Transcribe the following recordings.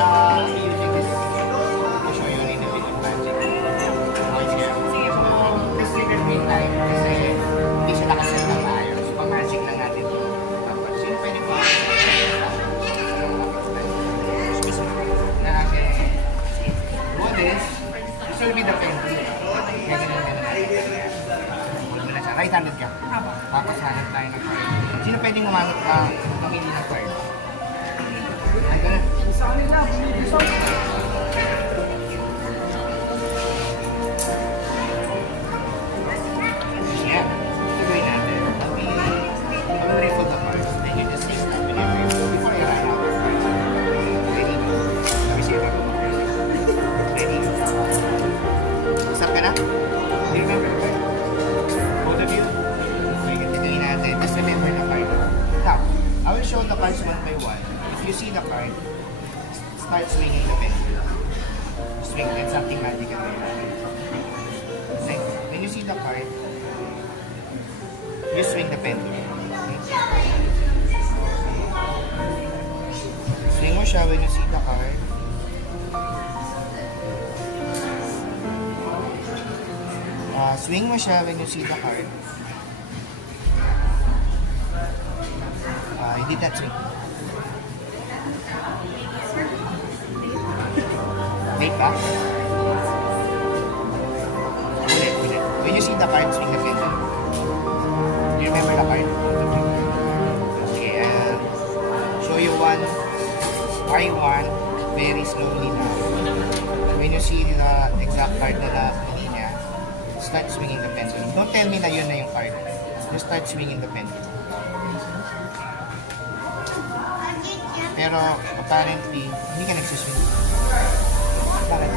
I'll be using this to show you a little bit of magic. Okay, sige. This trigger green light kasi hindi siya nakaset ng maayos. Pang-magic lang natin ito. Tapos, sino pwede po this will be the pen. Right-handed ka. Tapos hanap tayo ng card. Sino pwedeng mamili ng card? Ay ka na. Yeah. Ito gawin natin. I'll refill the cards. Then you just take that whenever you go. Before you run out of cards. Ready? Let me see if I go. Ready? Stop ka na? Do you remember the card? Both of you? Okay, continuin natin. Just remember the card. Now, I will show the cards one by one. If you see the card, start swinging the pen. Swing and something magical there. Okay? When you see the card, you swing the pen. Okay? Swing mo siya when you see the card. Swing mo siya when you see the card. Hindi that swing. Wait pa. Ulit. When you see the card, swing the pen. Do you remember the card? Okay, I'll show you one by one, very slowly now. When you see the exact card na start swinging the pendulum. Don't tell me na yun na yung card. Just start swinging the pendulum. Pero apparently, hindi ka nagsiswing. Bakit?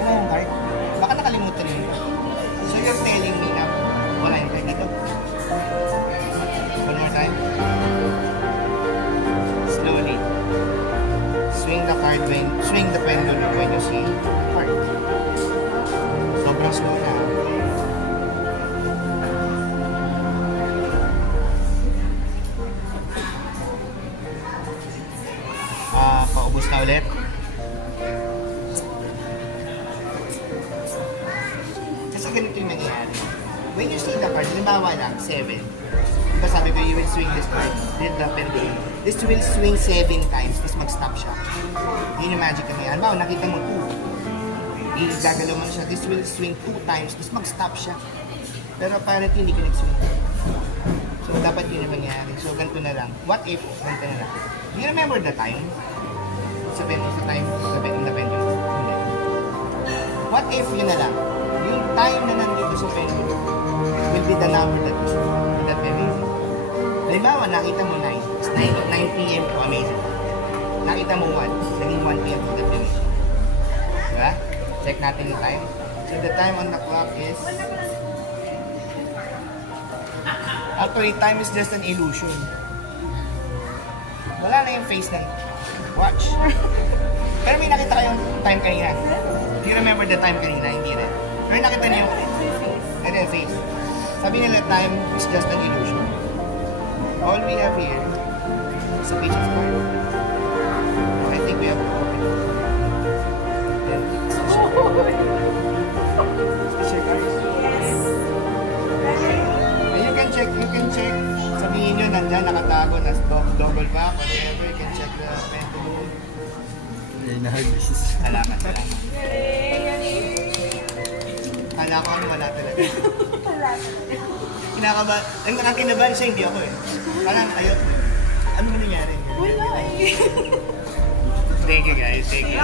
Wala yung card. Baka nakalimutan yun. So you're telling me na wala yung card dito. One more time. Slowly. Swing the pendulum when you see the card. Sobrang slow na. Paubos na ulit. Kasi ganito yung nangyayari. When you see the card, halimbawa lang, 7. Diba sabi ko, you will swing this card, then the pendulum. This will swing 7 times, tapos mag-stop siya. Yun yung magic kami. Halimbawa, nakita mo 2. I-gagalaw mo na siya. This will swing 2 times, tapos mag-stop siya. Pero apparently, hindi ka nag-swing. So, dapat yun yung mangyari. So, ganito na lang. What if, ganito na lang. Do you remember the time? Sabihin mo sa time, sabihin in the pendulum. What if, yun na lang. Yung time na nandito sa pendulum will be the number that you should. That amazing. Halimbawa, nakita mo 9. It's 9 p.m. po, amazing. Nakita mo 1. Naging 1 p.m. po, that's amazing. Diba? Check natin yung time. So, the time on the clock is... Actually, time is just an illusion. Wala na yung face ng watch. Pero may nakita kayong time kanina. Do you remember the time kanina? Hindi rin. Pero nakita niyo yung face. Sabi nila time is just an illusion. All we have here is a page of card. I think we have to open it. Then, special cards. Then you can check. Sabihin nyo, nandyan, nakatago na double back, whatever. You can check the pendulum. Salamat. Kala ko ano, wala talaga. Ang nakakinabahan siya, hindi ako eh. Parang tayo, ano nangyari? Wala eh. Thank you guys, thank you.